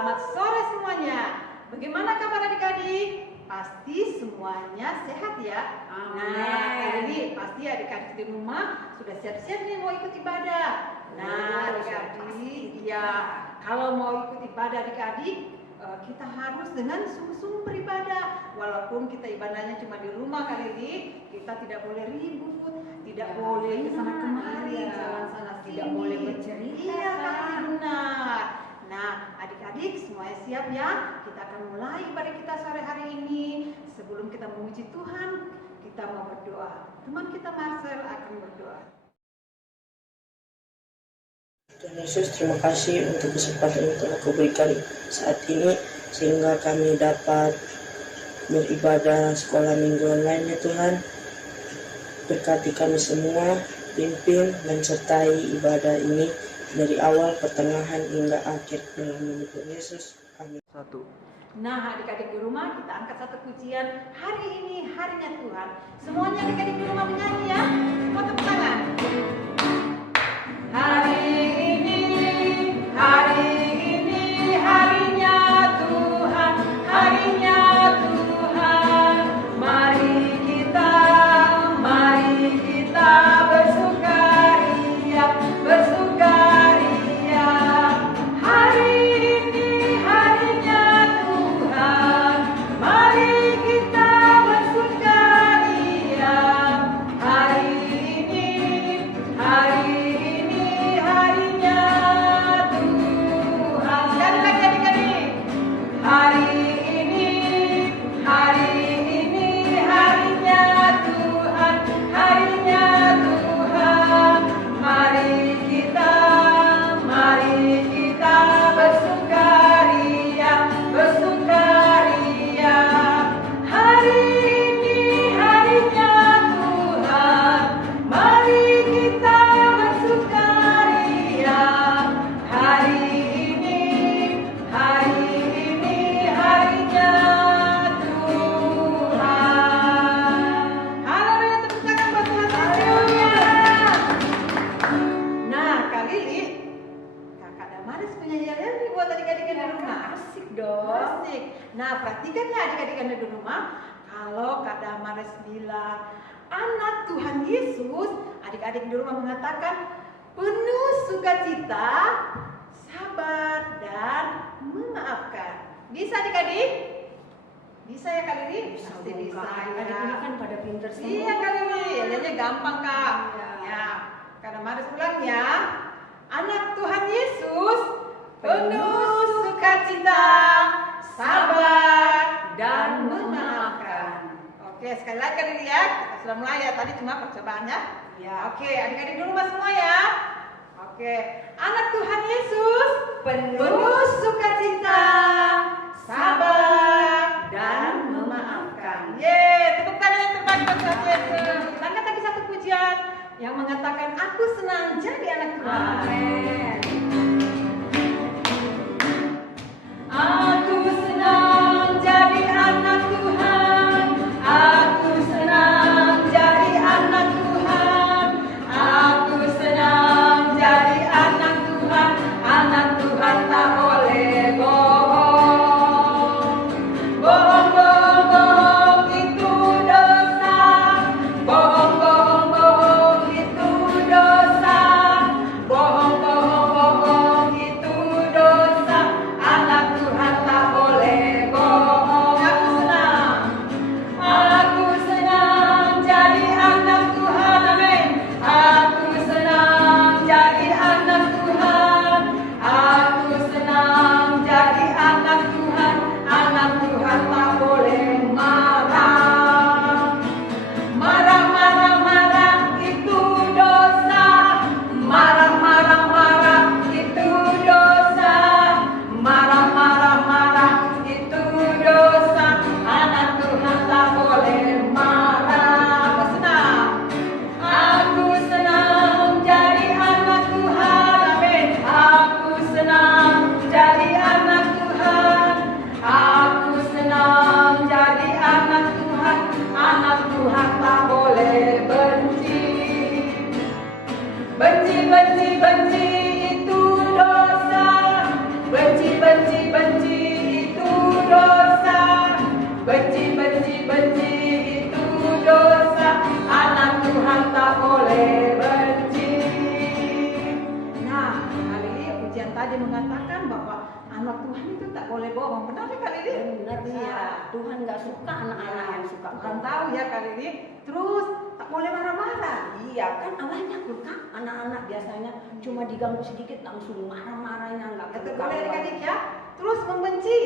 Selamat sore semuanya. Bagaimana kabar adik-adik? Pasti semuanya sehat ya? Amin. Nah, ini pasti adik-adik di rumah sudah siap-siap nih mau ikut ibadah. Nah, adik-adik, ya kalau mau ikut ibadah adik-adik, kita harus dengan sungguh-sungguh beribadah. Walaupun kita ibadahnya cuma di rumah kali ini, kita tidak boleh ribut, tidak boleh kesana kemari, jalan-sana sini, tidak boleh bercerita. Iya, Kak, benar. Nah, adik-adik semuanya siap ya? Kita akan mulai ibadah kita sore hari ini. Sebelum kita memuji Tuhan, kita mau berdoa. Teman kita Marcel akan berdoa. Tuhan Yesus, terima kasih untuk kesempatan yang telah Kau berikan saat ini sehingga kami dapat beribadah sekolah minggu online ya Tuhan. Berkati kami semua, pimpin dan sertai ibadah ini dari awal, pertengahan hingga akhir dalam nama Tuhan Yesus. Amin. 1. Nah, adik-adik di rumah kita angkat satu pujian. Hari ini harinya Tuhan. Semuanya adik-adik di rumah menyanyi ya. Semua tepuk tangan. Hari ini harinya Tuhan, harinya Tuhan. Mari kita bersukaria, bersukaria. Hari ini harinya Tuhan, mari kita bersukaria. Hari ini harinya Tuhan. Sekali lagi adik-adik. Hari ini harinya Tuhan, harinya Tuhan. Mari kita bersukaria, bersukaria. Hari ini harinya Tuhan, mari kita bersukaria. Hari ini harinya Tuhan. Haleluya, tepuk tangan buat Tuhan. Haleluya. Nah, kali ini Kakak Damaris punya nyanyian nih buat adik-adik yang di rumah. Asik dong. Asik. Nah, perhatikan ya adik-adik yang di rumah. Kalau Kak Damaris bilang anak Tuhan Yesus, adik-adik di rumah mengatakan penuh sukacita, sabar dan memaafkan. Bisa adik-adik? Bisa ya kali ini? Pasti bisa. Adik-adik ini kan pada pinter semua. Iya kali ini, nyanyinya gampang Kak. Iya. Ya, karena Maris ulang ya. Anak Tuhan Yesus penuh sukacita, sabar dan memaafkan. Oke, sekali lagi kali ini ya. Kita sudah mulai ya. Tadi cuma percobaannya. Ya, oke, adik-adik di rumah semua ya. Oke, anak Tuhan Yesus penuh sukacita, sabar dan memaafkan. Tepuk tangan yang terbaik buat Tuhan Yesus. Kita angkat lagi satu pujian yang mengatakan aku senang jadi anak Tuhan. Amin. Aku senang jadi anak Tuhan. Aku senang jadi anak Tuhan. Aku senang jadi anak Tuhan. Anak Tuhan tak boleh bohong. Bohong, bohong, bohong itu dosa. Bohong, bohong, bohong itu dosa. Bohong, bohong, bohong itu dosa. Anak Tuhan tak boleh bohong. Aku senang jadi anak Tuhan. Amin. Aku senang jadi anak Tuhan. Aku senang jadi anak Tuhan. Anak Tuhan tak boleh marah. Marah, marah, marah itu dosa. Marah, marah, marah itu dosa. Marah, marah, marah itu dosa. Anak Tuhan tak boleh marah. Aku senang jadi anak Tuhan. Amin. Aku senang jadi anak Tuhan. Aku senang jadi anak Tuhan. Anak Tuhan tak boleh benci. Benci, benci, benci itu dosa. Benci, benci, benci ada yang mengatakan bahwa anak Tuhan itu tak boleh bohong. Benar ya Kak Lili? Benar Iya. ya. Tuhan nggak suka anak-anak yang suka Tuhan bohong. tahu ya Kak Lili. Terus tak boleh marah-marah. Iya kan banyak loh Kak, anak-anak biasanya cuma diganggu sedikit langsung marah-marahnya nggak Betul berkawan. boleh adik-adik ya. Terus membenci.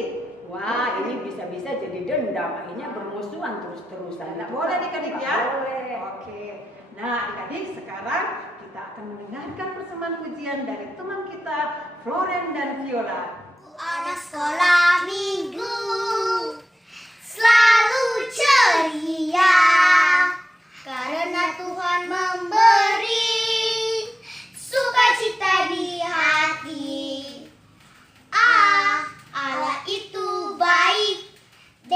Wah ini bisa-bisa jadi dendam, akhirnya bermusuhan terus-terusan. Tidak Itu boleh kan adik-adik nggak ya. boleh. Oke. Nah adik-adik sekarang kita akan mendengarkan persembahan pujian dari teman kita Floren dan Viola. Anak sekolah minggu selalu ceria karena Tuhan memberi sukacita di hati. A. Allah itu baik. B.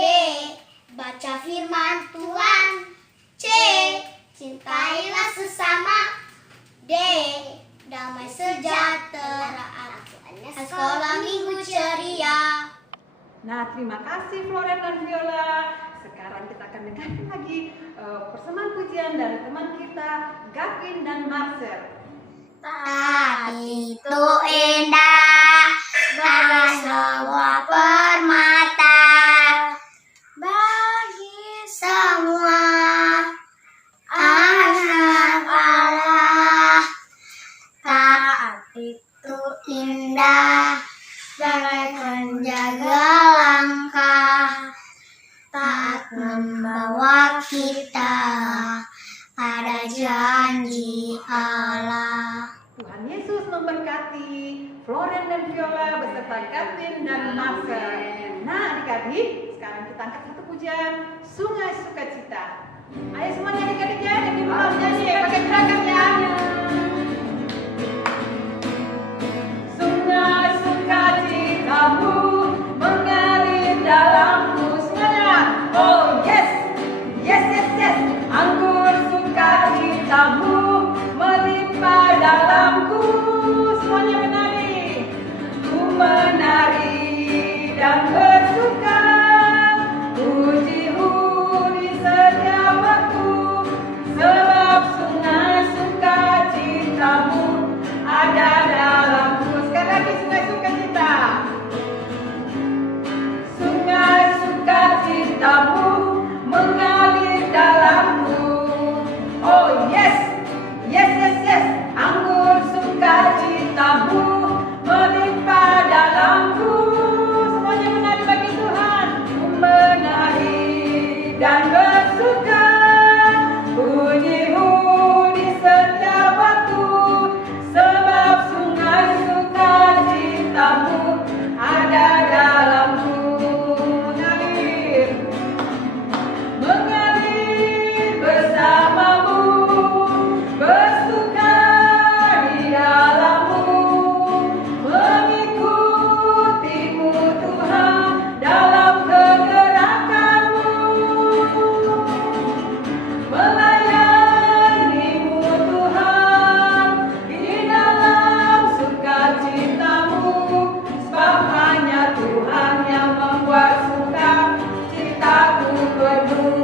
Baca firman Tuhan. C. Cintailah sesama. D. Damai sejahtera. Sekolah minggu ceria. Nah, terima kasih Floren dan Viola. Sekarang kita akan dengarkan lagi persembahan pujian dari teman kita Gavin dan Marcel. Hati itu indah bagi semua permata, bagi semua anak Allah. Taat itu indah bagaikan jaga langkah, taat membawa kita pada janji Allah. Tuhan Yesus memberkati Floren dan Viola beserta Gavin dan Marcel. Nah, adik-adik, sekarang kita angkat satu pujian Sungai Sukacita. Ayo semuanya adik-adik ya, yang di rumah menyanyi pakai gerakan ya. Sungai sukacitamu mengalir dalamku semuanya. Oh yes, yes yes yes. Anggur sukacitamu melimpah dalamku. Semuanya menari. Ku menari dan bersuka. Puji-hu di setiap waktu. Sebab sungai sukacitamu ada dalamku. Sekali lagi sungai sukacita. Sungai sukacitamu mengalir dalamku. Oh yes, yes yes yes. Anggur sukacitamu melimpah dalamku. Semuanya menari bagi Tuhan. Ku menari dan bersuka. Puji-hu di setiap waktu. Sebab sungai sukacitamu ada dalamku. Mengalir, mengalir bersamamu, bersuka di dalammu, mengikutimu Tuhan dalam kegerakanmu, melayanimu Tuhan di dalam sukacitamu, sebab hanya Tuhan yang membuat sukacitaku penuh.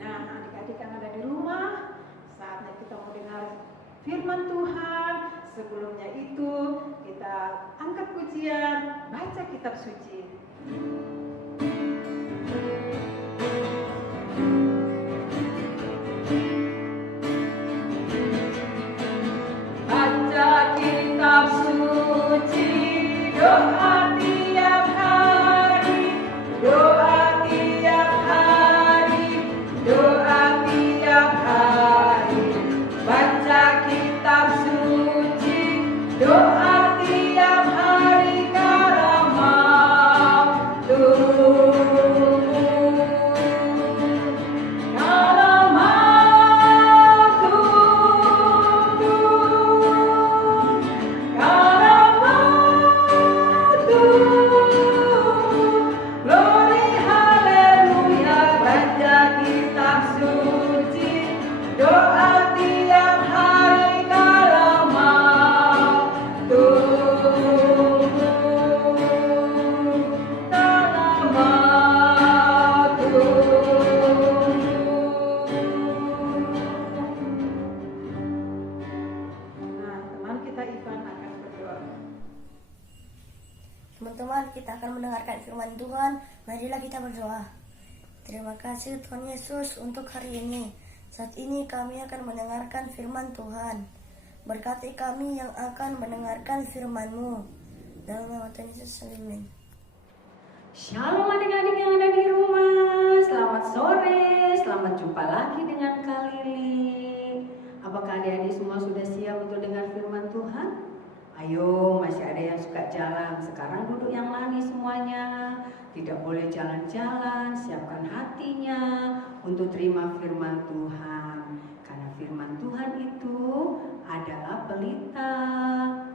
Nah, adik-adik yang ada di rumah, saatnya kita mau dengar firman Tuhan. Sebelumnya itu, kita angkat pujian, baca kitab suci. Baca kitab suci, doa tiap hari, doa tiap hari, doa tiap hari. Baca kitab suci, doa tiap hari kala mau tunggu. Kala mau tunggu, kala mau tunggu. Glory haleluya, baca kitab suci, doa tiap hari kala mau tunggu, kala mau tunggu. mendengarkan firman Tuhan, marilah kita berdoa. Terima kasih Tuhan Yesus untuk hari ini. Saat ini kami akan mendengarkan firman Tuhan. Berkati kami yang akan mendengarkan firman-Mu. Dalam nama Tuhan Yesus, amin. Shalom adik-adik yang ada di rumah. Selamat sore, selamat jumpa lagi dengan Kak Lili. Apakah adik-adik semua sudah siap untuk dengar firman Tuhan? Ayo, masih ada yang suka jalan. Sekarang duduk yang manis semuanya. Tidak boleh jalan-jalan, siapkan hatinya untuk terima firman Tuhan. Karena firman Tuhan itu adalah pelita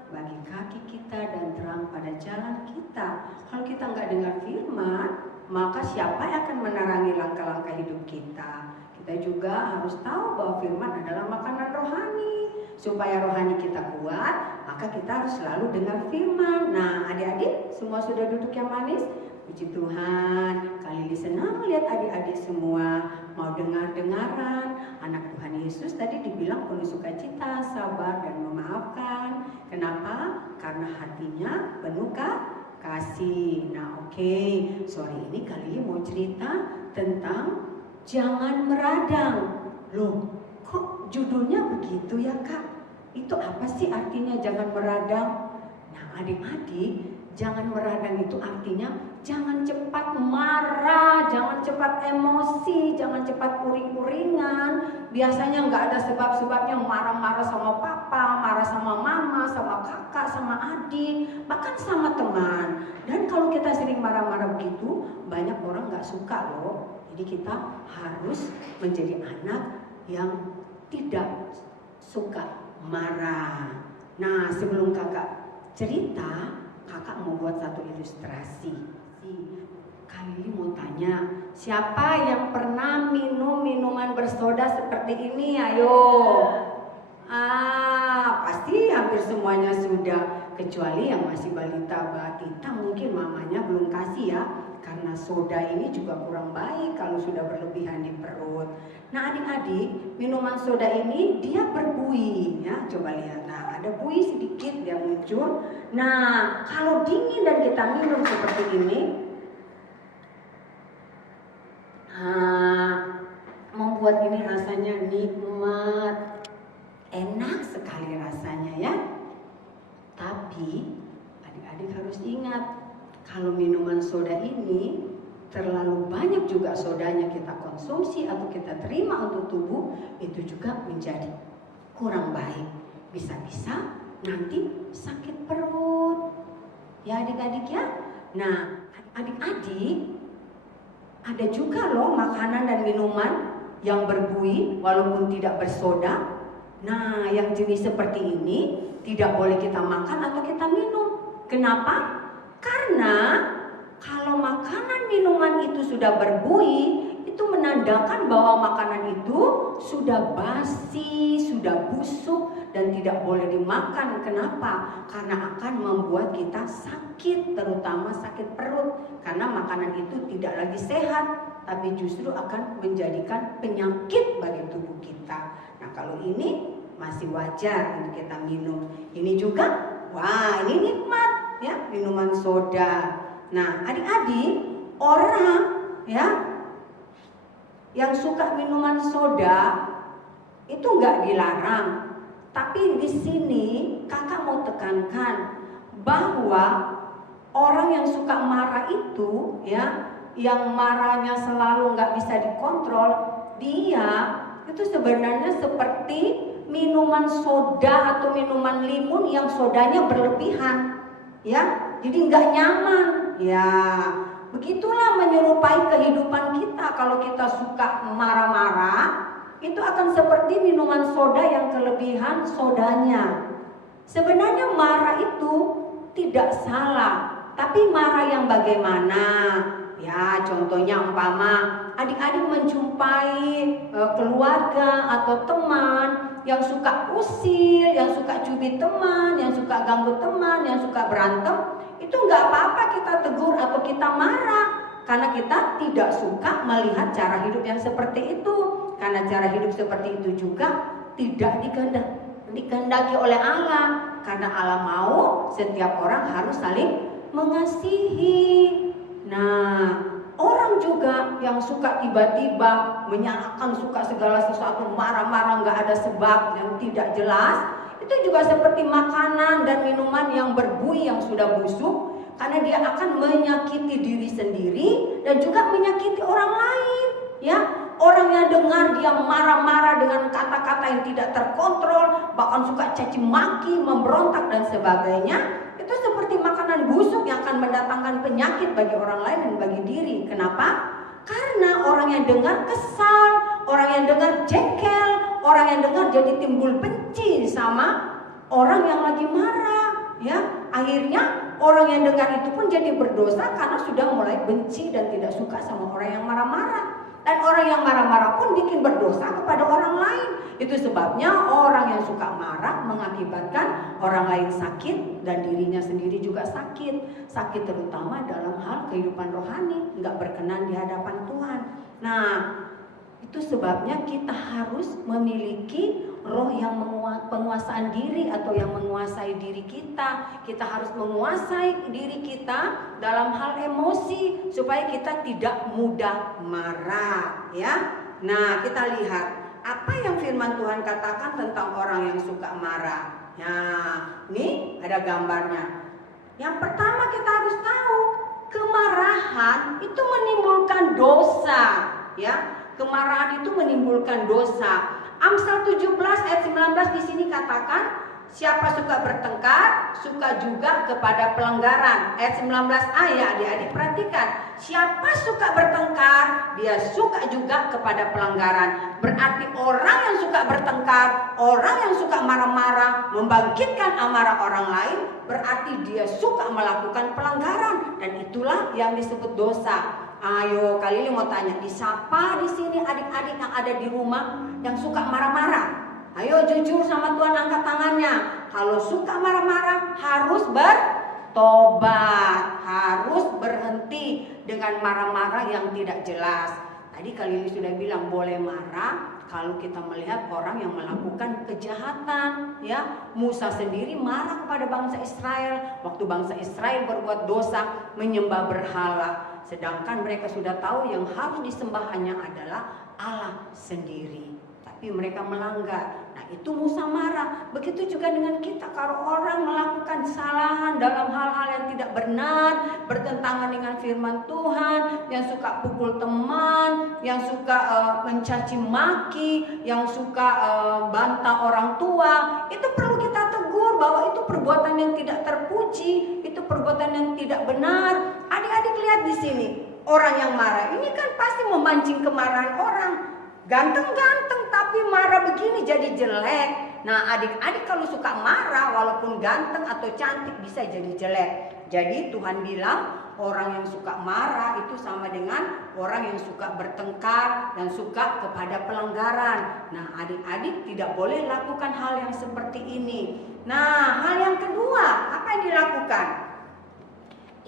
bagi kaki kita dan terang pada jalan kita. Kalau kita nggak dengar firman, maka siapa yang akan menerangi langkah-langkah hidup kita? Kita juga harus tahu bahwa firman adalah makanan rohani. Supaya rohani kita kuat, maka kita harus selalu dengar firman. Nah, adik-adik semua sudah duduk yang manis? Puji Tuhan, Kak Lili senang melihat adik-adik semua mau dengar-dengaran. Anak Tuhan Yesus tadi dibilang penuh sukacita, sabar dan memaafkan. Kenapa? Karena hatinya penuh kasih. Nah, oke. Sore ini Kak Lili mau cerita tentang jangan meradang. Loh, kok judulnya begitu ya Kak? Itu apa sih artinya jangan meradang? Nah, adik-adik, jangan meradang itu artinya jangan cepat marah, jangan cepat emosi, jangan cepat uring-uringan. Biasanya nggak ada sebab-sebabnya marah-marah sama papa, marah sama mama, sama kakak, sama adik, bahkan sama teman. Dan kalau kita sering marah-marah begitu, banyak orang nggak suka loh. Jadi kita harus menjadi anak yang tidak suka marah. Nah, sebelum kakak cerita, kakak mau buat satu ilustrasi. Kak Lili mau tanya, siapa yang pernah minum minuman bersoda seperti ini? Ayo. Pasti hampir semuanya sudah, kecuali yang masih balita batita mungkin mamanya belum kasih ya. Karena soda ini juga kurang baik kalau sudah berlebihan di perut. Nah, adik-adik, minuman soda ini dia berbuih ya. Coba lihat. Nah, ada buih sedikit dia muncul. Nah, kalau dingin dan kita minum seperti ini, membuat ini rasanya nikmat, enak sekali rasanya ya. Tapi adik-adik harus ingat, kalau minuman soda ini terlalu banyak juga sodanya kita konsumsi atau kita terima untuk tubuh, itu juga menjadi kurang baik. Bisa-bisa nanti sakit perut. Ya adik-adik ya. Nah, adik-adik, ada juga loh makanan dan minuman yang berbuih walaupun tidak bersoda. Nah, yang jenis seperti ini tidak boleh kita makan atau kita minum. Kenapa? Karena kalau makanan minuman itu sudah berbuih, itu menandakan bahwa makanan itu sudah basi, sudah busuk dan tidak boleh dimakan. Kenapa? Karena akan membuat kita sakit, terutama sakit perut. Karena makanan itu tidak lagi sehat, tapi justru akan menjadikan penyakit bagi tubuh kita. Nah, kalau ini masih wajar untuk kita minum. Ini juga, wah ini nikmat ya, minuman soda. Nah, adik-adik, orang ya yang suka minuman soda itu nggak dilarang. Tapi di sini kakak mau tekankan bahwa orang yang suka marah itu ya, yang marahnya selalu nggak bisa dikontrol, dia itu sebenarnya seperti minuman soda atau minuman limun yang sodanya berlebihan ya, jadi nggak nyaman ya. Begitulah menyerupai kehidupan kita. Kalau kita suka marah-marah, itu akan seperti minuman soda yang kelebihan sodanya. Sebenarnya marah itu tidak salah, tapi marah yang bagaimana? Ya, contohnya umpama adik-adik menjumpai keluarga atau teman yang suka usil, yang suka cubit teman, yang suka ganggu teman, yang suka berantem, itu nggak apa-apa kita tegur atau kita marah, karena kita tidak suka melihat cara hidup yang seperti itu. Karena cara hidup seperti itu juga tidak dikehendaki oleh Allah, karena Allah mau setiap orang harus saling mengasihi. Nah, orang juga yang suka tiba-tiba menyalahkan, suka segala sesuatu, marah-marah nggak ada sebab yang tidak jelas, itu juga seperti makanan dan minuman yang berbuih yang sudah busuk, karena dia akan menyakiti diri sendiri dan juga menyakiti orang lain. Ya, orang yang dengar dia marah-marah dengan kata-kata yang tidak terkontrol, bahkan suka caci maki, memberontak dan sebagainya, itu seperti makanan busuk yang akan mendatangkan penyakit bagi orang lain dan bagi diri. Kenapa? Karena orang yang dengar kesal, orang yang dengar jengkel, orang yang dengar jadi timbul benci sama orang yang lagi marah. Ya, akhirnya orang yang dengar itu pun jadi berdosa karena sudah mulai benci dan tidak suka sama orang yang marah-marah. Dan orang yang marah-marah pun bikin berdosa kepada orang lain. Itu sebabnya orang yang suka marah mengakibatkan orang lain sakit dan dirinya sendiri juga sakit. Sakit terutama dalam hal kehidupan rohani, nggak berkenan di hadapan Tuhan. Nah, itu sebabnya kita harus memiliki roh yang penguasaan diri atau yang menguasai diri kita. Kita harus menguasai diri kita dalam hal emosi supaya kita tidak mudah marah, ya. Nah, kita lihat apa yang firman Tuhan katakan tentang orang yang suka marah. Nah, ini ada gambarnya. Yang pertama kita harus tahu, kemarahan itu menimbulkan dosa, ya. Kemarahan itu menimbulkan dosa. Amsal 17 ayat 19 di sini katakan, siapa suka bertengkar, suka juga kepada pelanggaran. Ayat 19a ya adik-adik perhatikan. Siapa suka bertengkar, dia suka juga kepada pelanggaran. Berarti orang yang suka bertengkar, orang yang suka marah-marah, membangkitkan amarah orang lain, berarti dia suka melakukan pelanggaran. Dan itulah yang disebut dosa. Ayo, kali ini mau tanya, disapa di sini adik-adik yang ada di rumah yang suka marah-marah. Ayo jujur sama Tuhan, angkat tangannya. Kalau suka marah-marah harus bertobat, harus berhenti dengan marah-marah yang tidak jelas. Tadi kali ini sudah bilang boleh marah kalau kita melihat orang yang melakukan kejahatan, ya. Musa sendiri marah kepada bangsa Israel waktu bangsa Israel berbuat dosa menyembah berhala. Sedangkan mereka sudah tahu yang harus disembah hanya adalah Allah sendiri. Tapi mereka melanggar. Nah, itu Musa marah. Begitu juga dengan kita. Kalau orang melakukan kesalahan dalam hal-hal yang tidak benar, bertentangan dengan firman Tuhan, yang suka pukul teman, yang suka mencaci maki, yang suka bantah orang tua, itu perlu kita tegur bahwa itu perbuatan yang tidak terpuji, itu perbuatan yang tidak benar. Adik-adik lihat di sini, orang yang marah ini kan pasti memancing kemarahan orang. Ganteng-ganteng tapi marah begini jadi jelek. Nah, adik-adik kalau suka marah walaupun ganteng atau cantik bisa jadi jelek. Jadi Tuhan bilang orang yang suka marah itu sama dengan orang yang suka bertengkar dan suka kepada pelanggaran. Nah, adik-adik tidak boleh lakukan hal yang seperti ini. Nah, hal yang kedua, apa yang dilakukan?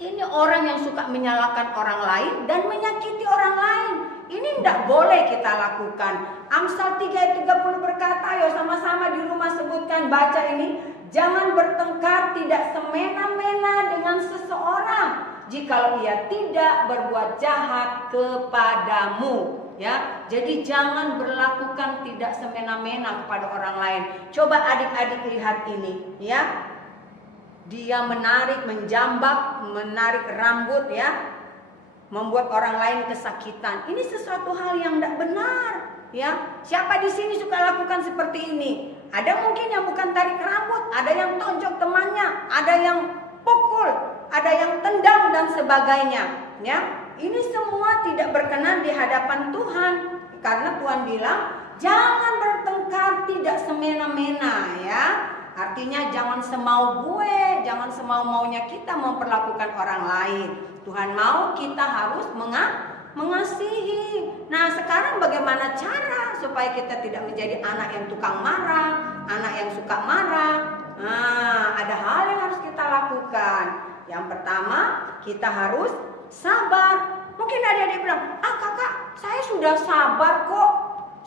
Ini orang yang suka menyalahkan orang lain dan menyakiti orang lain. Ini tidak boleh kita lakukan. Amsal 3 ayat 30 berkata, ayo sama-sama di rumah sebutkan, baca ini. Jangan bertengkar tidak semena-mena dengan seseorang jikalau ia tidak berbuat jahat kepadamu. Ya, jadi jangan berlakukan tidak semena-mena kepada orang lain. Coba adik-adik lihat ini, ya. Dia menarik, menjambak, menarik rambut, ya. Membuat orang lain kesakitan. Ini sesuatu hal yang tidak benar, ya. Siapa di sini suka lakukan seperti ini? Ada mungkin yang bukan tarik rambut, ada yang tonjok temannya, ada yang pukul, ada yang tendang dan sebagainya, ya. Ini semua tidak berkenan di hadapan Tuhan, karena Tuhan bilang jangan bertengkar tidak semena-mena, ya. Artinya jangan semau gue, jangan semau maunya kita memperlakukan orang lain. Tuhan mau kita harus mengasihi. Nah, sekarang bagaimana cara supaya kita tidak menjadi anak yang tukang marah, anak yang suka marah? Nah, ada hal yang harus kita lakukan. Yang pertama, kita harus sabar. Mungkin adik-adik bilang, kakak, saya sudah sabar kok.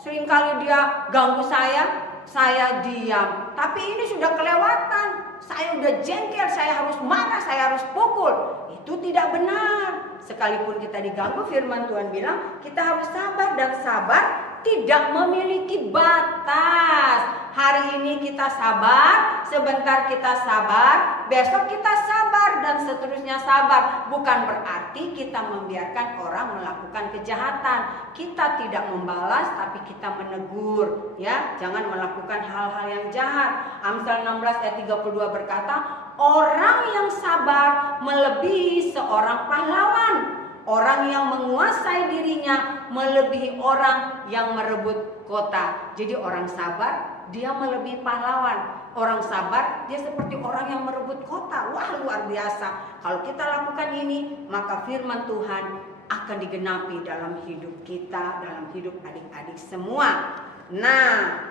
Seringkali dia ganggu saya diam. Tapi ini sudah kelewatan. Saya udah jengkel, saya harus marah, saya harus pukul. Itu tidak benar. sekalipun kita diganggu, firman Tuhan bilang kita harus sabar, dan sabar tidak memiliki batas. Hari ini kita sabar, sebentar kita sabar, besok kita sabar, dan seterusnya sabar. Bukan berarti kita membiarkan orang melakukan kejahatan. Kita tidak membalas, tapi kita menegur, ya. Jangan melakukan hal-hal yang jahat. Amsal 16 ayat 32 berkata, orang yang sabar melebihi seorang pahlawan. Orang yang menguasai dirinya melebihi orang yang merebut kota. Jadi orang sabar, dia melebihi pahlawan. Orang sabar, dia seperti orang yang merebut kota. Wah, luar biasa. Kalau kita lakukan ini, maka firman Tuhan akan digenapi dalam hidup kita, dalam hidup adik-adik semua. Nah,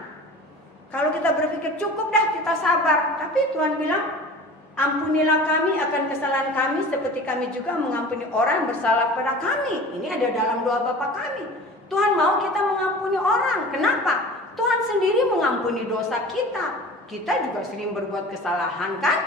kalau kita berpikir cukup dah kita sabar, tapi Tuhan bilang, ampunilah kami akan kesalahan kami seperti kami juga mengampuni orang yang bersalah kepada kami. Ini ada dalam doa Bapa kami. Tuhan mau kita mengampuni orang. Kenapa? Tuhan sendiri mengampuni dosa kita. Kita juga sering berbuat kesalahan kan?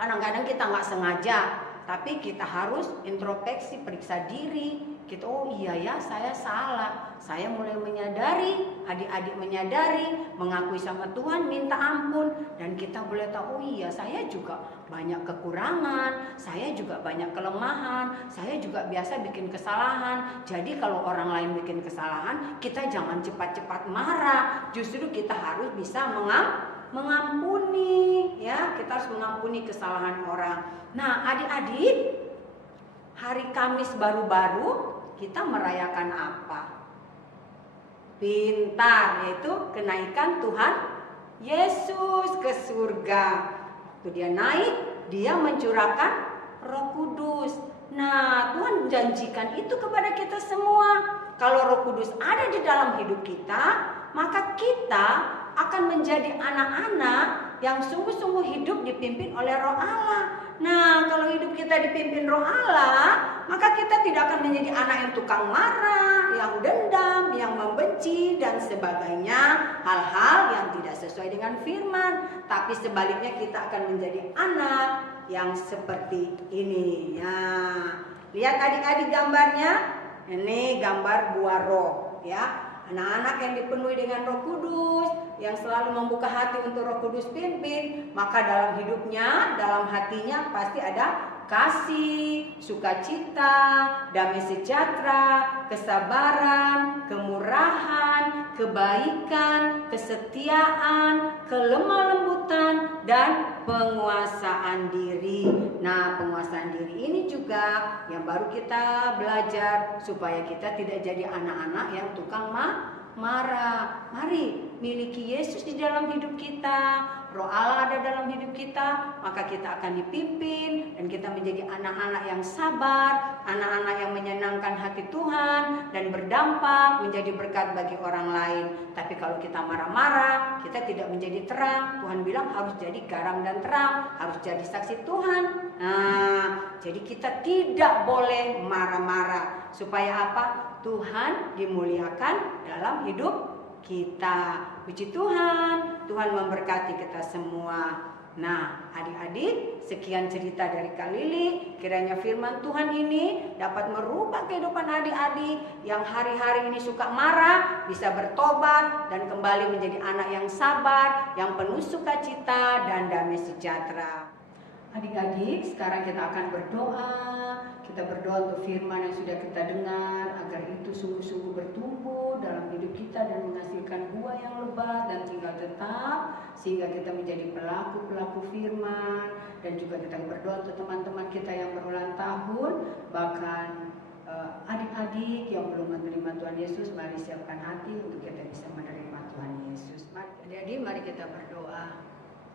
Kadang-kadang kita nggak sengaja, tapi kita harus introspeksi, periksa diri. Kita, oh iya ya, saya salah. Saya mulai menyadari, adik-adik menyadari, mengakui sama Tuhan, minta ampun. Dan kita boleh tahu, oh iya, saya juga banyak kekurangan, saya juga banyak kelemahan, saya juga biasa bikin kesalahan. Jadi kalau orang lain bikin kesalahan, kita jangan cepat-cepat marah. Justru kita harus bisa mengampuni, ya. Kita harus mengampuni kesalahan orang. Nah, adik-adik, hari Kamis baru-baru kita merayakan apa? Pintar, yaitu kenaikan Tuhan Yesus ke surga. Waktu dia naik, dia mencurahkan Roh Kudus. Nah, Tuhan janjikan itu kepada kita semua. Kalau Roh Kudus ada di dalam hidup kita, maka kita akan menjadi anak-anak yang sungguh-sungguh hidup dipimpin oleh Roh Allah. Nah, kalau hidup kita dipimpin Roh Allah, maka kita tidak akan menjadi anak yang tukang marah, yang dendam, yang membenci, dan sebagainya. Hal-hal yang tidak sesuai dengan firman. Tapi sebaliknya kita akan menjadi anak yang seperti ini. Ya, lihat adik-adik gambarnya. Ini gambar buah roh, ya. Anak-anak yang dipenuhi dengan Roh Kudus, yang selalu membuka hati untuk Roh Kudus pimpin, maka dalam hidupnya, dalam hatinya pasti ada kasih, sukacita, damai sejahtera, kesabaran, kemurahan, kebaikan, kesetiaan, kelemah lembutan, dan penguasaan diri. Nah, penguasaan diri ini juga yang baru kita belajar supaya kita tidak jadi anak-anak yang tukang marah. Mari miliki Yesus di dalam hidup kita. Roh Allah ada dalam hidup kita, maka kita akan dipimpin dan kita menjadi anak-anak yang sabar, anak-anak yang menyenangkan hati Tuhan dan berdampak menjadi berkat bagi orang lain. Tapi kalau kita marah-marah, kita tidak menjadi terang. Tuhan bilang harus jadi garam dan terang, harus jadi saksi Tuhan. Nah, jadi kita tidak boleh marah-marah. Supaya apa? Tuhan dimuliakan dalam hidup kita. Puji Tuhan, Tuhan memberkati kita semua. Nah, adik-adik, sekian cerita dari Kak Lili. Kiranya firman Tuhan ini dapat merubah kehidupan adik-adik yang hari-hari ini suka marah, bisa bertobat dan kembali menjadi anak yang sabar, yang penuh sukacita dan damai sejahtera. Adik-adik, sekarang kita akan berdoa. Kita berdoa untuk firman yang sudah kita dengar, agar itu sungguh-sungguh bertumbuh dalam hidup kita dan menghasilkan buah yang lebat dan tinggal tetap, sehingga kita menjadi pelaku-pelaku firman. Dan juga kita berdoa untuk teman-teman kita yang berulang tahun, bahkan adik-adik yang belum menerima Tuhan Yesus. Mari siapkan hati untuk kita bisa menerima Tuhan Yesus. Adik-adik, mari kita berdoa.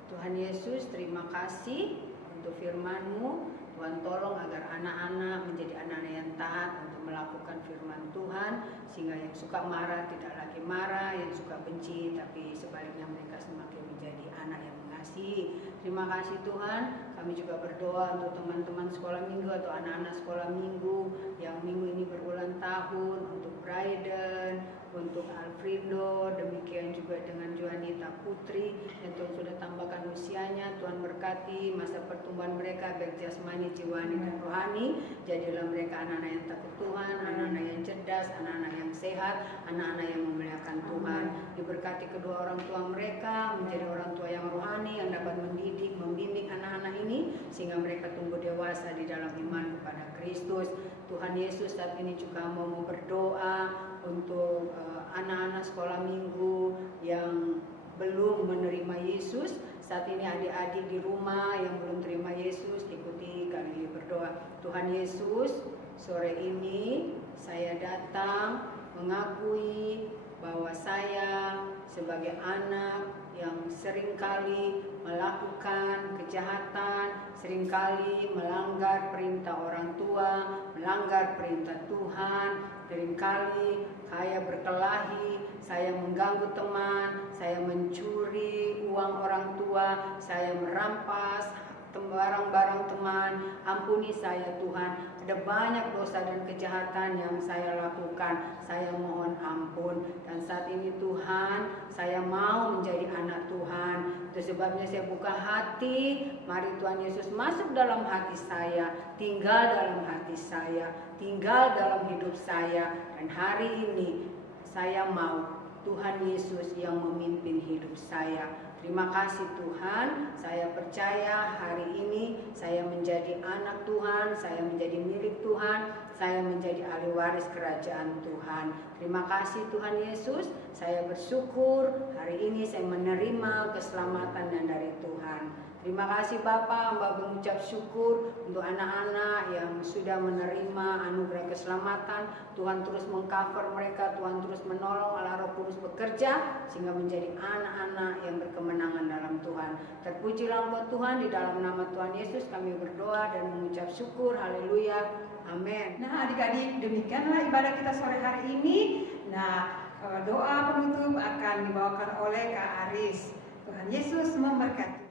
Tuhan Yesus, terima kasih untuk firman-Mu. Tuhan tolong agar anak-anak menjadi anak-anak yang taat untuk melakukan firman Tuhan, sehingga yang suka marah tidak lagi marah, yang suka benci tapi sebaliknya mereka semakin menjadi anak yang mengasihi kasih. Terima kasih Tuhan. Kami juga berdoa untuk teman-teman sekolah minggu atau anak-anak sekolah minggu yang minggu ini berulang tahun, untuk Bryden, untuk Alfredo, demikian juga dengan Juanita Putri yang Tuhan sudah tambahkan usianya. Tuhan berkati masa pertumbuhan mereka baik jasmani, jiwani, dan rohani. Jadilah mereka anak-anak yang takut Tuhan, anak-anak yang cerdas, anak-anak yang sehat, anak-anak yang memuliakan Tuhan. Diberkati kedua orang tua mereka menjadi orang tua yang rohani yang dapat mendidik, membimbing anak-anak ini sehingga mereka tumbuh dewasa di dalam iman kepada Kristus. Tuhan Yesus, saat ini juga mau berdoa untuk anak-anak sekolah minggu yang belum menerima Yesus. Saat ini adik-adik di rumah yang belum terima Yesus, ikuti kami berdoa. Tuhan Yesus, sore ini saya datang mengakui bahwa saya sebagai anak yang seringkali melakukan kejahatan, seringkali melanggar perintah orang tua, melanggar perintah Tuhan, seringkali saya berkelahi, saya mengganggu teman, saya mencuri uang orang tua, saya merampas barang-barang teman. Ampuni saya Tuhan, ada banyak dosa dan kejahatan yang saya lakukan. Saya mohon ampun. Dan saat ini Tuhan, saya mau menjadi anak Tuhan. Itu sebabnya saya buka hati. Mari Tuhan Yesus masuk dalam hati saya, tinggal dalam hati saya, tinggal dalam hidup saya. Dan hari ini saya mau Tuhan Yesus yang memimpin hidup saya. Terima kasih Tuhan, saya percaya hari ini saya menjadi anak Tuhan, saya menjadi milik Tuhan, saya menjadi ahli waris kerajaan Tuhan. Terima kasih Tuhan Yesus, saya bersyukur hari ini saya menerima keselamatan yang dari Tuhan. Terima kasih Bapa, Hamba mengucap syukur untuk anak-anak yang sudah menerima anugerah keselamatan. Tuhan terus mengcover mereka, Tuhan terus menolong, Allah Roh Kudus bekerja sehingga menjadi anak-anak yang berkemenangan dalam Tuhan. Terpujilah Engkau Tuhan, di dalam nama Tuhan Yesus kami berdoa dan mengucap syukur. Haleluya. Amin. Nah adik-adik, demikianlah ibadah kita sore hari ini. Nah doa penutup akan dibawakan oleh Kak Aris. Tuhan Yesus memberkati.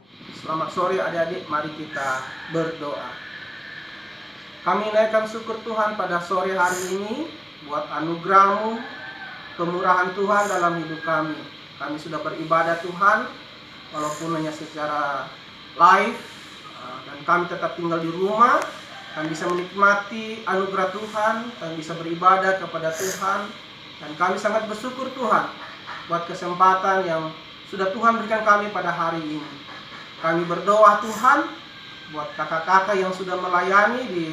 Selamat sore adik-adik, mari kita berdoa. Kami naikkan syukur Tuhan pada sore hari ini buat anugerah-Mu, kemurahan Tuhan dalam hidup kami. Kami sudah beribadah Tuhan, walaupun hanya secara live, dan kami tetap tinggal di rumah. Kami bisa menikmati anugerah Tuhan, kami bisa beribadah kepada Tuhan, dan kami sangat bersyukur Tuhan buat kesempatan yang sudah Tuhan berikan kami pada hari ini. Kami berdoa Tuhan buat kakak-kakak yang sudah melayani di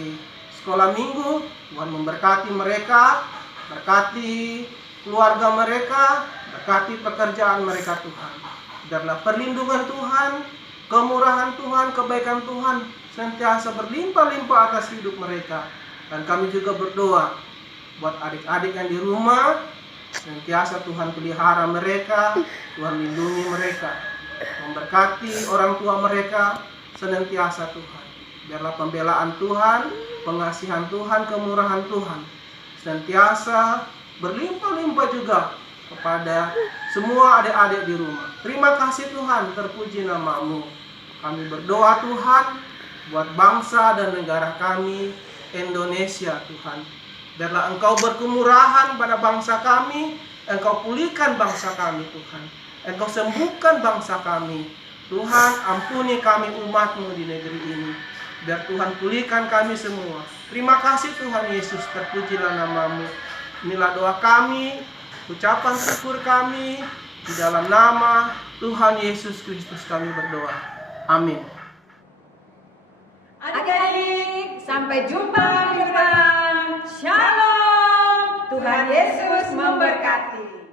sekolah minggu. Tuhan memberkati mereka, berkati keluarga mereka, berkati pekerjaan mereka Tuhan. Biarlah perlindungan Tuhan, kemurahan Tuhan, kebaikan Tuhan senantiasa berlimpah-limpah atas hidup mereka. Dan kami juga berdoa buat adik-adik yang di rumah, senantiasa Tuhan pelihara mereka, Tuhan lindungi mereka, memberkati orang tua mereka senantiasa Tuhan. Biarlah pembelaan Tuhan, pengasihan Tuhan, kemurahan Tuhan senantiasa berlimpah-limpah juga kepada semua adik-adik di rumah. Terima kasih Tuhan, terpuji nama-Mu. Kami berdoa Tuhan buat bangsa dan negara kami, Indonesia Tuhan. Biarlah Engkau berkemurahan pada bangsa kami, Engkau pulihkan bangsa kami Tuhan. Engkau sembuhkan bangsa kami. Tuhan, ampuni kami umat-Mu di negeri ini. Biar Tuhan pulihkan kami semua. Terima kasih Tuhan Yesus, terpujilah nama-Mu. Inilah doa kami, ucapan syukur kami, di dalam nama Tuhan Yesus Kristus kami berdoa. Amin. Adik-adik, sampai jumpa di depan. Shalom. Tuhan Yesus memberkati.